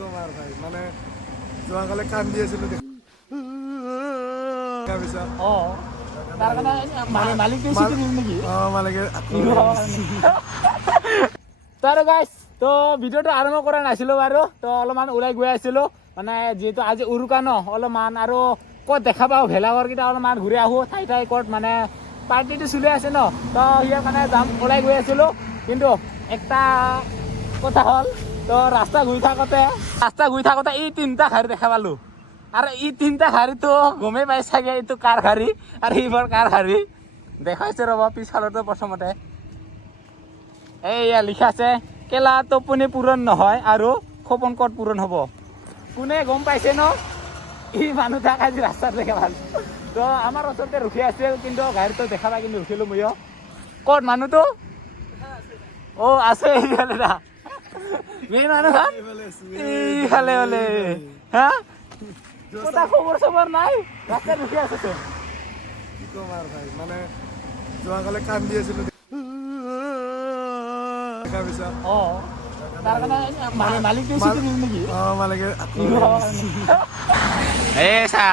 কম R ভাই মানে যোৱাকালি কান্দি আছিলো তাৰে গাইছ তো ভিডিঅ'টো আৰম্ভ কৰা নাছিলো বাৰু তো অলপমান ওলাই গৈ আছিলো মানে যিহেতু আজি উৰুকা ন অলপমান আৰু ক'ত দেখা পাওঁ ভেলাঘৰকেইটা অলপমান ঘূৰি আহোঁ ঠাই ঠাই ক'ত মানে পাৰ্টিটো চলি আছে ন তো ইয়াৰ কাৰণে যাম ওলাই গৈ আছিলো কিন্তু একটা কথা হ'ল তো ৰাস্তা ঘূৰি থাকোঁতে এই তিনিটা ঘাৰী দেখা পালোঁ আৰু এই তিনিটা ঘাৰীটো গমেই পাই চাগে এইটো কাৰ ঘাৰী আৰু এইবাৰ কাৰ ঘাৰী দেখাইছে ৰ'ব পিছফালতো প্ৰথমতে এইয়া লিখা আছে কেলা টোপনি পূৰণ নহয় আৰু সপোন ক'ত পূৰণ হ'ব কোনে গম পাইছে ন ই মানুহ থাক আজি ৰাস্তাত দেখা ভাল তো আমাৰ ওচৰতে ৰখি আছিল কিন্তু গাড়ীটো দেখা পাই কিন্তু ৰখিলোঁ ময়ো ক'ত মানুহটো অ' আছে এইফালে না মেইন মানুহ এইফালে বোলে হা কথা খবৰ চবৰ নাই ৰাস্তাত ৰখি আছে তো কি কম আৰ ভাই মানে যোৱাকালি কান্দি আছিলো অঁ তাৰ কাৰণে মালিকটো নেকি মালিকে এই চা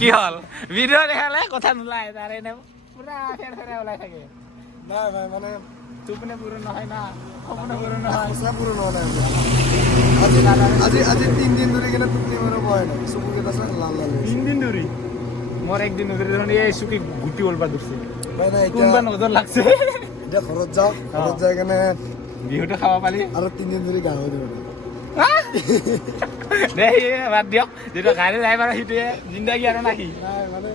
কি হ'ল ভিডিঅ' দেখালে কথা নোলায় তাৰ এনে পুৰা ফেৰ ওলাই থাকে নাই ভাই মানে টোপনি পূৰণ নহয় না সপোন পূৰণ নহয় সঁচা পূৰণ হোৱা নাই আজি আজি 3 দিন ধৰি কিনে টোপনি মাৰিব পৰা নাই চকুকেইটা চাই লাল লাল হৈছে 3 দিন ধৰি মোৰ একদিন ধৰি এই চুকি গুটি ওলবা ধৰিছে নাই নাই কোনবা নজৰ লাগছে এতিয়া ঘৰত যাওঁ ঘৰত যাই কিনে বিহুটো খাব পালি আৰু 3 দিন ধৰি গাহৰি দিব দেই বাদ দিয়ক যেটা গাড়ী যাই বাৰু সিটোৱে জিন্দাগী আৰু নাকি নাই মানে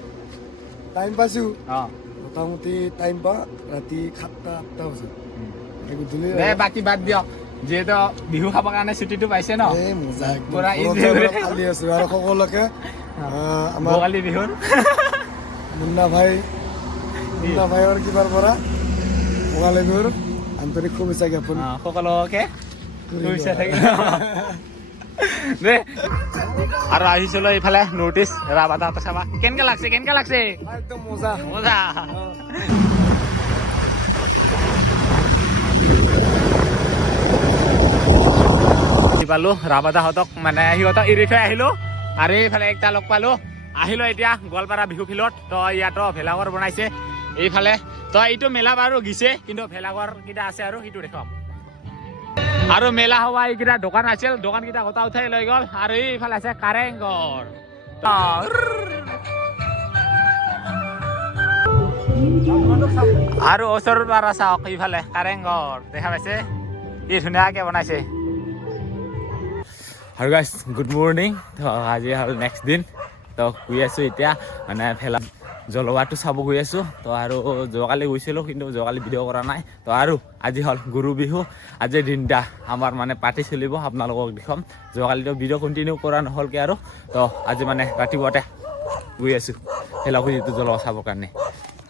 টাইম পাইছোঁ অঁ মোটামুটি টাইম পা ৰাতি 7টা 8টা বজাত গধূলি বাকী বাদ দিয়ক যিহেতু বিহু খাবৰ কাৰণে ছুটিটো পাইছে ন এই মজা পুৰা পালি আছোঁ আৰু সকলোকে আমাৰ ভোগালী বিহুৰ মুন্না ভাইৰ কিবাৰ পৰা ভোগালী বিহুৰ আন্তৰিক শুভেচ্ছা জ্ঞাপন সকলোকে শুভেচ্ছা থাকিল দে আৰু আহিছিলোঁ এইফালে নৰ্থ ইষ্ট ৰাবাদাহঁতে চাবা কেনেকৈ লাগছে একদম মজা মজা পালোঁ ৰাবাদাহঁতক মানে সিহঁতক এৰি থৈ আহিলোঁ আৰু এইফালে একটা লগ পালোঁ আহিলোঁ এতিয়া গোৱালপাৰা বিহু ফিল্ডত তো ইয়াতো ভেলাঘৰ বনাইছে এইফালে তো এইটো মেলা বাৰু গিছে কিন্তু ভেলাঘৰ কেইটা আছে আৰু সেইটো দেখাম আৰু মেলা হোৱা এইকেইটা দোকান আছিল দোকানকেইটা গোটা উঠাই লৈ গ'ল আৰু এইফালে আছে কাৰেংঘৰ আৰু ওচৰৰ পৰা চাওক এইফালে কাৰেংঘৰ দেখা পাইছে কি ধুনীয়াকৈ বনাইছে আৰু গাইজ গুড মৰ্ণিং তো আজি হ'ল নেক্সট দিন তো শুই আছোঁ এতিয়া মানে ভেলা জ্বলোৱাটো চাব গৈ আছোঁ তো আৰু যোৱাকালি গৈছিলোঁ কিন্তু যোৱাকালি ভিডিঅ' কৰা নাই তো আৰু আজি হ'ল গৰু বিহু আজিৰ দিনটা আমাৰ মানে পাৰ্টি চলিব আপোনালোকক দেখুৱাম যোৱাকালিতো ভিডিঅ' কণ্টিনিউ কৰা নহ'লকৈ আৰু তো আজি মানে ৰাতিপুৱাতে গৈ আছোঁ ভেলা পুজিটো জ্বলোৱা চাবৰ কাৰণে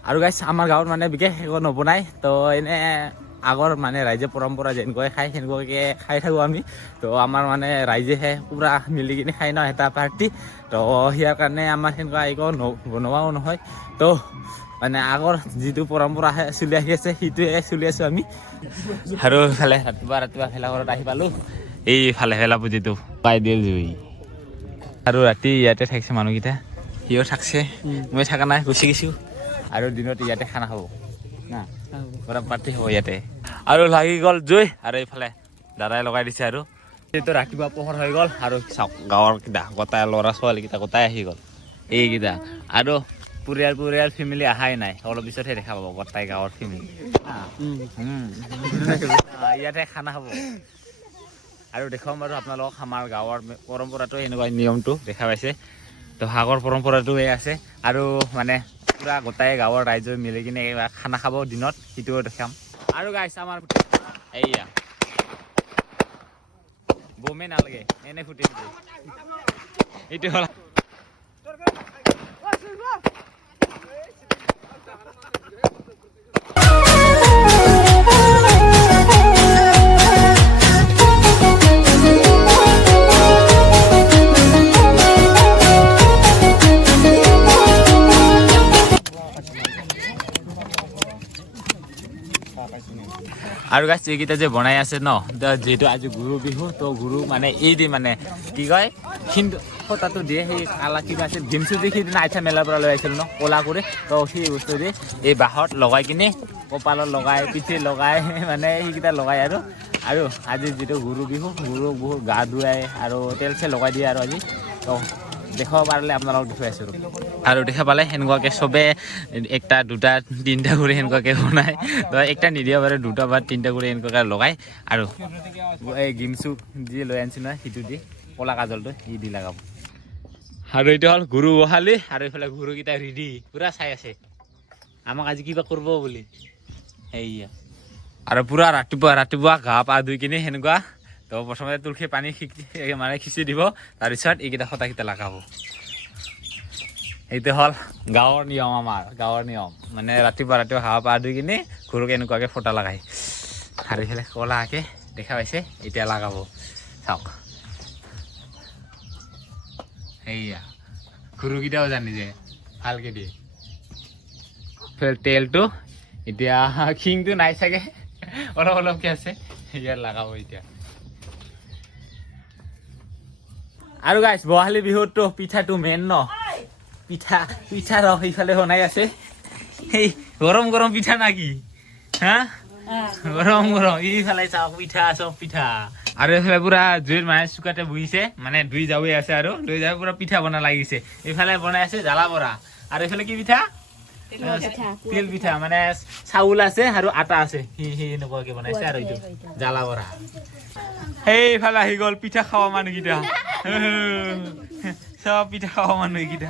আৰু গাইজ আমাৰ গাঁৱত মানে বিশেষ একো নবনাই তো এনে আগৰ মানে ৰাইজে পৰম্পৰা যেনেকৈ খায় সেনেকুৱাকৈ খাই থাকোঁ আমি তো আমাৰ মানে ৰাইজেহে পূৰা মিলি কিনে খাই ন এটা পাৰ্টি তো ইয়াৰ কাৰণে আমাৰ সেনেকুৱা একো বনোৱাও নহয় তো মানে আগৰ যিটো পৰম্পৰা চলি আহি আছে সেইটোৱে চলি আছোঁ আমি আৰু ইফালে ৰাতিপুৱা ভেলাঘৰত আহি পালোঁ এইফালে ভেলা পুজিটো পাই দিয়ে জুই আৰু ৰাতি ইয়াতে থাকিছে মানুহকেইটা সিও থাকছে মই থকা নাই গুচি গৈছোঁ আৰু দিনত ইয়াতে খানা খাব না পুৰা পাৰ্টি হ'ব ইয়াতে আৰু লাগি গ'ল জুই আৰু এইফালে দাদাই লগাই দিছে আৰু এইটো ৰাতিপুৱা পোহৰ হৈ গ'ল আৰু চাওক গাঁৱৰ কেইটা গোটাই ল'ৰা ছোৱালীকেইটা গোটাই আহি গ'ল এইকেইটা আৰু পৰিয়াল ফেমিলি অহাই নাই অলপ পিছতহে দেখা পাব গোটাই গাঁৱৰ ফেমিলি ইয়াতে খানা হ'ব আৰু দেখুৱাম বাৰু আপোনালোকক আমাৰ গাঁৱৰ পৰম্পৰাটো এনেকুৱা নিয়মটো দেখা পাইছে তো আগৰ পৰম্পৰাটোৱে আছে আৰু মানে পুৰা গোটাই গাঁৱৰ ৰাইজে মিলি কিনে খানা খাব দিনত সেইটোও দেখাম আৰু গাইছ আমাৰ এইয়া বমে নালাগে এনে ফুটি এইটো হ'ল আৰু গাইছ এইকেইটা যে বনাই আছে ন যিহেতু আজি গুৰু বিহু তো গুৰু মানে এই দি মানে কি কয় কিন্তু ফটাটো দিয়ে সেই কালা কিবা আছে ডিমচু দি সিদিনা আইঠা মেলাৰ পৰা লৈ আহিছিল ন ক'লা কৰি তো সেই বস্তু দি এই বাঁহত লগাই কিনে কপালত লগাই পিঠি লগাই মানে সেইকেইটা লগাই আৰু আজি যিটো গুৰু বিহু গুৰুক বহুত গা ধুৱাই আৰু তেল চেল লগাই দিয়ে আৰু আজি তো দেখাব পাৰিলে আপোনালোকক দেখুৱাই আছোঁ আৰু দেখা পালে সেনেকুৱাকৈ চবে একটা দুটা তিনিটা কৰি সেনেকুৱাকৈ বনায় তো একটা নিদিয়া পাৰে দুটা বা তিনিটা কৰি এনেকুৱাকৈ লগাই আৰু এই গিমচু যি লৈ আনিছোঁ নহয় সেইটো দি ক'লা কাজলটো ই দি লগাব আৰু এইটো হ'ল গুৰু গোহালি আৰু এইফালে গুৰুকেইটা ৰেডি পূৰা চাই আছে আমাক আজি কিবা কৰিব বুলি সেয়া আৰু পূৰা ৰাতিপুৱা গা পা ধুই কিনে সেনেকুৱা তো প্ৰথমতে তুলসী পানী মানে সিঁচি দিব তাৰপিছত এইকেইটা সূতাকেইটা লগাব এইটো হ'ল গাঁৱৰ নিয়ম আমাৰ গাঁৱৰ নিয়ম মানে ৰাতিপুৱা হাৱা পা ধুই কিনে গৰুক এনেকুৱাকৈ ফটা লগাই আৰু এইফালে ক'লাকৈ দেখা পাইছে এতিয়া লগাব চাওক সেয়া গৰুকেইটাও জানি যে ভালকৈ দিয়ে তেলটো এতিয়া শিংটো নাই চাগে অলপকৈ আছে ইয়াত লগাব এতিয়া আৰু গাইছ বহালী বিহুততো পিঠাটো মেইন ন পিঠা ৰস সেইফালে বনাই আছে সেই গৰম পিঠা নাকি হা গৰম এইফালে চাওক পিঠা চব পিঠা আৰু এইফালে পুৰা জুইৰ মানে চুকাতে বহিছে মানে দুই যাৱে আছে আৰু দুই যাৱে পুৰা পিঠা বনা লাগিছে এইফালে বনাই আছে জ্বালা বৰা আৰু এইফালে কি পিঠা তিল পিঠা মানে চাউল আছে আৰু আটা আছে এনেকুৱাকে বনাইছে আৰু এইটো জ্বালা বৰা সেইফালে আহি গ'ল পিঠা খাৱা মানুহকেইটা চব পিঠা খাৱা মানুহকেইটা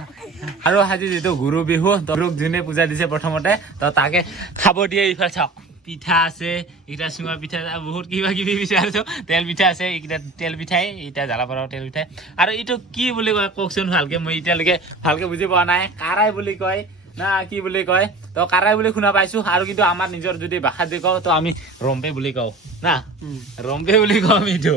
আৰু আজি যিটো গুৰু বিহু গৰুক যোনে পূজা দিছে প্ৰথমতে তো তাকে খাব দিয়ে এইফালে চাওক পিঠা আছে এইকেইটা চুঙা পিঠা বহুত কিবা কিবি পিঠা আছে তেল পিঠা আছে এইকেইটা তেল পিঠাই এইটা জ্বালা বৰাও তেল পিঠাই আৰু এইটো কি বুলি কয় কওকচোন ভালকে মই এতিয়ালৈকে ভালকে বুজি পোৱা নাই কাৰাই বুলি কয় না কি বুলি কয় তো কাৰাই বুলি শুনা পাইছো আৰু কিন্তু আমাৰ নিজৰ যদি ভাষাত দি কওঁ তো আমি ৰম্পে বুলি কওঁ না ৰম্পে বুলি কওঁ আমি এইটো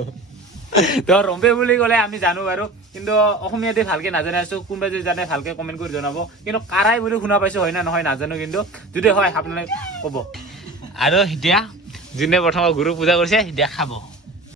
তো ৰম্পে বুলি ক'লে আমি জানো বাৰু কিন্তু অসমীয়াতে ভালকে নাজানে আছো কোনোবাই যদি জানে ভালকে কমেণ্ট কৰি জনাব কিন্তু কাৰাই বুলি শুনা পাইছো হয় না নহয় নাজানো কিন্তু যদি হয় আপোনালোকে ক'ব আৰু এতিয়া যোনে প্ৰথম গুৰু পূজা কৰিছে এতিয়া খাব